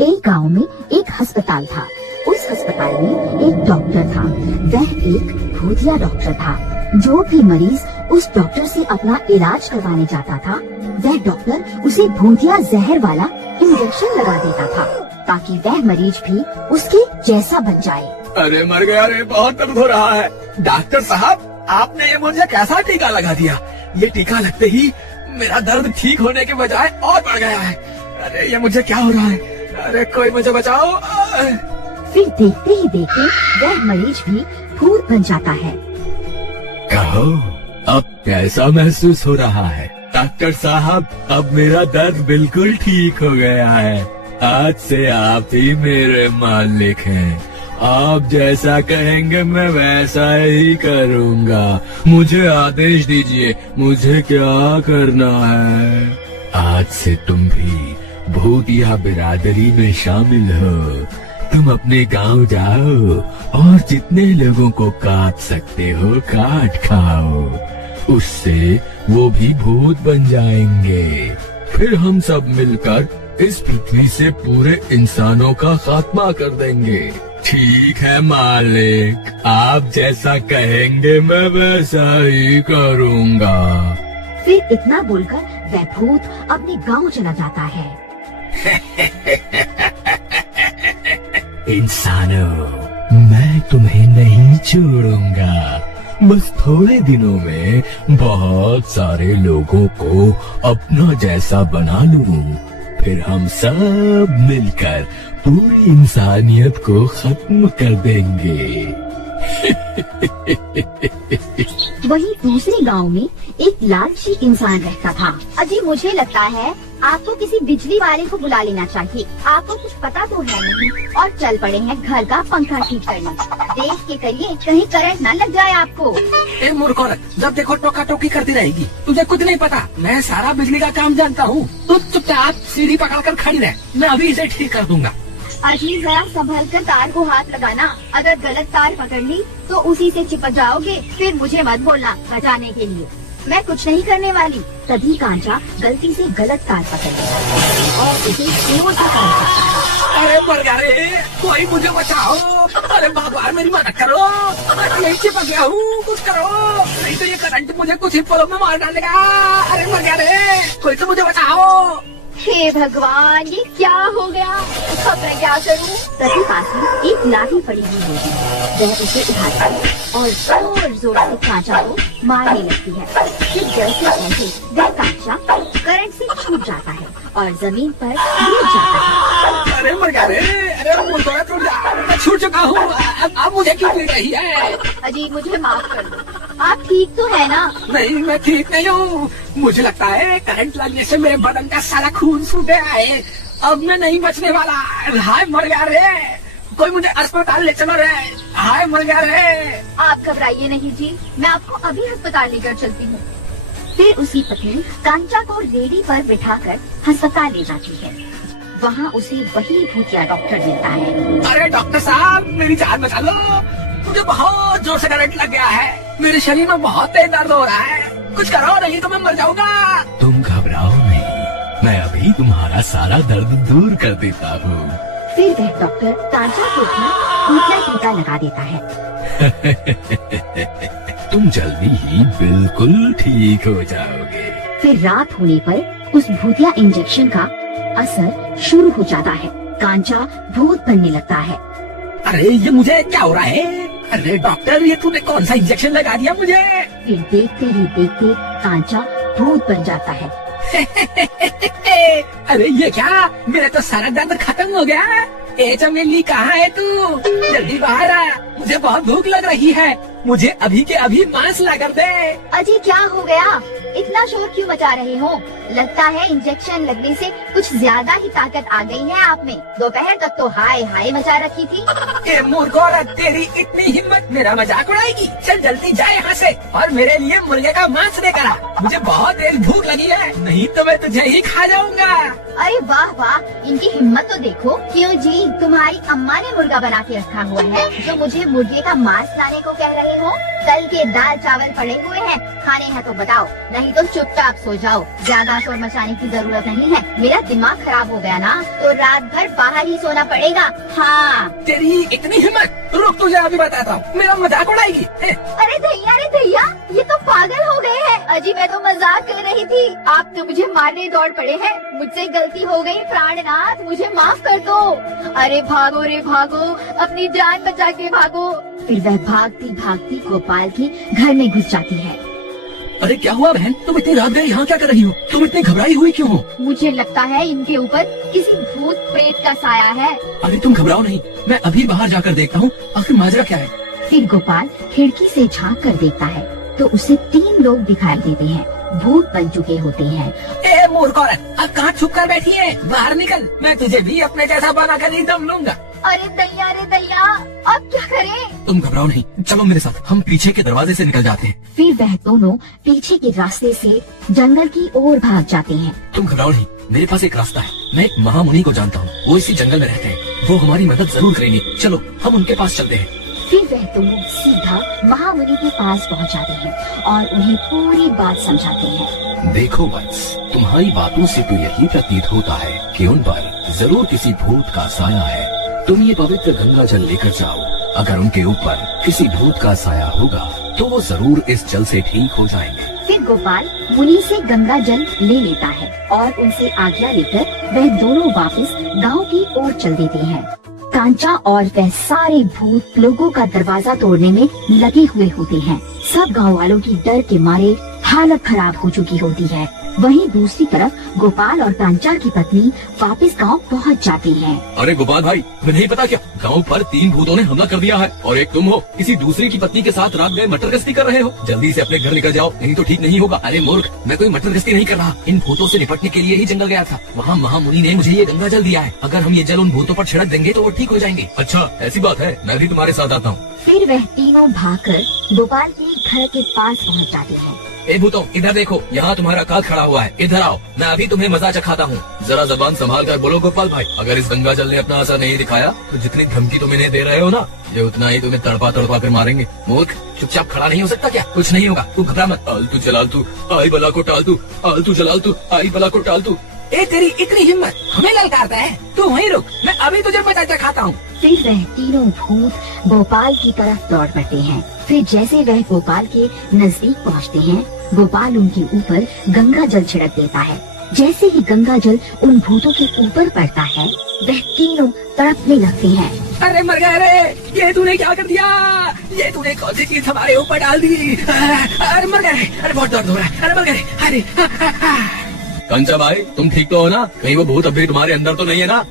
एक गांव में एक अस्पताल था। उस अस्पताल में एक डॉक्टर था। वह एक भूतिया डॉक्टर था। जो भी मरीज उस डॉक्टर से अपना इलाज करवाने जाता था, वह डॉक्टर उसे भूतिया जहर वाला इंजेक्शन लगा देता था, ताकि वह मरीज भी उसके जैसा बन जाए। अरे मर गया रे, बहुत दर्द हो रहा है। डॉक्टर साहब, आपने ये मुझे कैसा टीका लगा दिया? ये टीका लगते ही मेरा दर्द ठीक होने के बजाय और बढ़ गया है। अरे ये मुझे क्या हो रहा है? अरे कोई मुझे बचाओ। फिर देखते ही देखते वह मरीज भी भूत बन जाता है। कहो, अब कैसा महसूस हो रहा है? डॉक्टर साहब, अब मेरा दर्द बिल्कुल ठीक हो गया है। आज से आप ही मेरे मालिक हैं। आप जैसा कहेंगे मैं वैसा ही करूँगा। मुझे आदेश दीजिए, मुझे क्या करना है? आज से तुम भी भूतिया बिरादरी में शामिल हो। तुम अपने गांव जाओ और जितने लोगों को काट सकते हो काट खाओ। उससे वो भी भूत बन जाएंगे। फिर हम सब मिलकर इस पृथ्वी से पूरे इंसानों का खात्मा कर देंगे। ठीक है मालिक, आप जैसा कहेंगे मैं वैसा ही करूँगा। फिर इतना बोलकर वह भूत अपने गांव चला जाता है। इंसानों, मैं तुम्हें नहीं छोड़ूंगा। बस थोड़े दिनों में बहुत सारे लोगों को अपना जैसा बना लूं। फिर हम सब मिलकर पूरी इंसानियत को खत्म कर देंगे। वहीं दूसरे गांव में एक लालची इंसान रहता था। अजी, मुझे लगता है आपको किसी बिजली वाले को बुला लेना चाहिए। आपको कुछ पता तो है नहीं और चल पड़े हैं घर का पंखा ठीक करने। देख के करिए, कहीं करंट न लग जाए आपको। ए मूर्ख औरत, जब देखो टोका टोकी करती रहेगी। तुझे कुछ नहीं पता, मैं सारा बिजली का काम जानता हूँ। तू चुपचाप सीढ़ी पकड़ कर खड़ी रह, मैं अभी इसे ठीक कर दूंगा। अजी, जरा संभल कर तार को हाथ लगाना। अगर गलत तार पकड़ ली तो उसी से चिपक जाओगे। फिर मुझे मत बोलना बचाने के लिए, मैं कुछ नहीं करने वाली। तभी कांचा गलती से गलत तार पकड़ लेता है और उसे जोर से काट देता है। अरे मर गया रे, कोई मुझे बचाओ। अरे भगवान, मेरी मदद करो। मैं यही चिपक गया हूँ, कुछ करो, नहीं तो ये करंट मुझे कुछ ही पलों में मार डालेगा। अरे मर गया रे, कोई तो मुझे बचाओ। हे भगवान, ये क्या हो गया? अब मैं क्या करूँ? तभी पास में एक लाठी पड़ी हुई होती है। वह उसे उठाता है और जोर जोर से कांचा को मारने लगती है। फिर जैसे तैसे वह कांचा करंट से छूट जाता है और जमीन पर गिर जाता है। अरे मर गया रे, अरे मुझ को टूट जा, मैं छूट चुका हूँ। अब मुझे क्यों पीट रही है? अजी, मुझे माफ कर दो। आप ठीक तो है ना? नहीं, मैं ठीक नहीं हूँ। मुझे लगता है करंट लगने से मेरे बदन का सारा खून सूख गया है। अब मैं नहीं बचने वाला। हाय मर गया रे, कोई मुझे अस्पताल ले चलो रे। हाय मर गया रे। आप घबराइए नहीं जी, मैं आपको अभी अस्पताल लेकर चलती हूँ। फिर उसकी पत्नी कांचा को रेडी पर बिठाकर अस्पताल ले जाती है। वहाँ उसे वही भूतिया डॉक्टर मिलता है। अरे डॉक्टर साहब, मेरी जान बचा लो। मुझे बहुत जोर से करंट लग गया है। मेरे शरीर में बहुत तेज दर्द हो रहा है। कुछ करो, नहीं तो मैं मर जाऊंगा। तुम घबराओ नहीं, मैं अभी तुम्हारा सारा दर्द दूर कर देता हूँ। फिर वह डॉक्टर कांचा को भी भूतिया टीका लगा देता है। तुम जल्दी ही बिल्कुल ठीक हो जाओगे। फिर रात होने पर उस भूतिया इंजेक्शन का असर शुरू हो जाता है। कांचा भूत बनने लगता है। अरे ये मुझे क्या हो रहा है? अरे डॉक्टर, ये तूने कौन सा इंजेक्शन लगा दिया मुझे? फिर देखते ही देखते कांचा भूत बन जाता है। अरे ये क्या, मेरा तो सारा दर्द खत्म हो गया। ए चमेली, कहाँ है तू? जल्दी बाहर आ, मुझे बहुत भूख लग रही है। मुझे अभी के अभी मांस ला कर दे। अजी, क्या हो गया? इतना शोर क्यों मचा रहे हो? लगता है इंजेक्शन लगने से कुछ ज्यादा ही ताकत आ गई है आप में। दोपहर तक तो हाय हाय मचा रखी थी। ए मूर्ख औरत, तेरी इतनी हिम्मत, मेरा मजाक उड़ाएगी? चल जल्दी जा यहाँ से और मेरे लिए मुर्गे का मांस लेकर आ। मुझे बहुत तेज भूख लगी है, नहीं तो मैं तुझे ही खा जाऊंगा। अरे वाह वाह, इनकी हिम्मत तो देखो। क्यों जी, तुम्हारी अम्मा ने मुर्गा बना के रखा हुआ है जो मुझे मुर्गे का मांस लाने को कह रहे हो? कल के दाल चावल पड़े हुए हैं, खाने हैं तो बताओ, नहीं तो चुपचाप सो जाओ। ज्यादा शोर मचाने की जरूरत नहीं है। मेरा दिमाग खराब हो गया ना तो रात भर बाहर ही सोना पड़ेगा। हाँ। तेरी इतनी हिम्मत, रुक तुझे अभी बताता हूँ। मेरा मजाक उड़ाएगी? अरे भैया ये तो पागल हो गए हैं। अजी मैं तो मजाक कर रही थी, आप तो मुझे मारने दौड़ पड़े हैं। मुझसे गलती हो गई प्राणनाथ, मुझे माफ कर दो। अरे भागो रे भागो, अपनी जान बचा के भागो। फिर वह भागती भागती गोपाल के घर में घुस जाती है। अरे क्या हुआ बहन, तुम इतनी रात गए यहाँ क्या कर रही हो? तुम इतनी घबराई हुई क्यों हो? मुझे लगता है इनके ऊपर किसी भूत प्रेत का साया है। अरे तुम घबराओ नहीं, मैं अभी बाहर जाकर देखता हूँ आखिर माजरा क्या है। फिर गोपाल खिड़की से झांक कर देखता है तो उसे 3 लोग दिखाई देते हैं। भूत बन चुके होते हैं। ए मूर्ख औरत, अब कहाँ छुप कर बैठी है? बाहर निकल, मैं तुझे भी अपने जैसा बना कर ही दम लूंगा। अरे दैया, अब क्या करें? तुम घबराओ नहीं, चलो मेरे साथ, हम पीछे के दरवाजे से निकल जाते हैं। फिर वह दोनों पीछे के रास्ते से जंगल की ओर भाग जाते हैं। तुम घबराओ नहीं, मेरे पास एक रास्ता है। मैं एक महामुनि को जानता हूँ, वो इसी जंगल में रहते हैं। वो हमारी मदद जरूर करेंगे। चलो हम उनके पास चलते हैं। फिर वह दोनों सीधा महामुनि के पास पहुंच जाते हैं और उन्हें पूरी बात समझाते हैं। देखो वत्स, तुम्हारी बातों से तो यही प्रतीत होता है कि उन पर जरूर किसी भूत का साया है। तुम ये पवित्र गंगा जल लेकर जाओ। अगर उनके ऊपर किसी भूत का साया होगा तो वो जरूर इस जल से ठीक हो जाएंगे। फिर गोपाल मुनि से गंगा जल ले लेता है और उनसे आज्ञा लेकर वह दोनों वापस गांव की ओर चल देते हैं। कांचा और वह सारे भूत लोगों का दरवाजा तोड़ने में लगे हुए होते हैं। सब गांव वालों की डर के मारे हालत खराब हो चुकी होती है। वहीं दूसरी तरफ गोपाल और कांचा की पत्नी वापस गांव पहुंच जाती हैं। अरे गोपाल भाई, तुम्हें नहीं पता क्या, गांव पर 3 भूतों ने हमला कर दिया है और एक तुम हो। किसी दूसरी की पत्नी के साथ रात गए मटर गश्ती कर रहे हो। जल्दी से अपने घर निकल जाओ, नहीं तो ठीक नहीं होगा। अरे मूर्ख, मैं कोई मटर गश्ती नहीं कर रहा। इन भूतों से निपटने के लिए ही जंगल गया था। वहाँ महामुनि ने मुझे ये गंगा जल दिया है। अगर हम ये जल उन भूतों पर छिड़क देंगे तो वो ठीक हो जाएंगे। अच्छा ऐसी बात है, मैं भी तुम्हारे साथ आता हूँ। फिर वह तीनों भागकर गोपाल के घर के पास पहुंच जाते हैं। ए भूतों, इधर देखो, यहाँ तुम्हारा काल खड़ा हुआ है। इधर आओ, मैं अभी तुम्हें मजा चखाता हूँ। जरा जबान संभाल कर बोलो गोपाल भाई। अगर इस गंगा जल ने अपना असर नहीं दिखाया तो जितनी धमकी तुम इन्हें दे रहे हो ना, ये उतना ही तुम्हें तड़पा तड़पा कर मारेंगे। मूर्ख, चुपचाप खड़ा नहीं हो सकता क्या? कुछ नहीं होगा, तू घबरा मत। आलतू जलालतू आई बला को टाल तू, आलतू जलालतू आई बला को टाल तू। ए तेरी इतनी हिम्मत, हमें ललकारता है? तू वहीं रुक, मैं अभी तुझे मजा चखाता हूँ। फिर वह तीनों भूत गोपाल की तरफ दौड़ पड़ते हैं। फिर जैसे वह गोपाल के नजदीक पहुंचते हैं, गोपाल उनके ऊपर गंगा जल छिड़क देता है। जैसे ही गंगा जल उन भूतों के ऊपर पड़ता है, वह तीनों तड़पने लगते हैं। अरे मर गए रे, ये तूने क्या कर दिया? ये तूने कौन सी चीज हमारे ऊपर डाल दी? अरे मर गए, अरे बहुत दर्द हो रहा है, अरे मर गए, अरे। कंचा भाई, तुम ठीक तो हो ना? कहीं वो भूत अभी तुम्हारे अंदर तो नहीं है ना?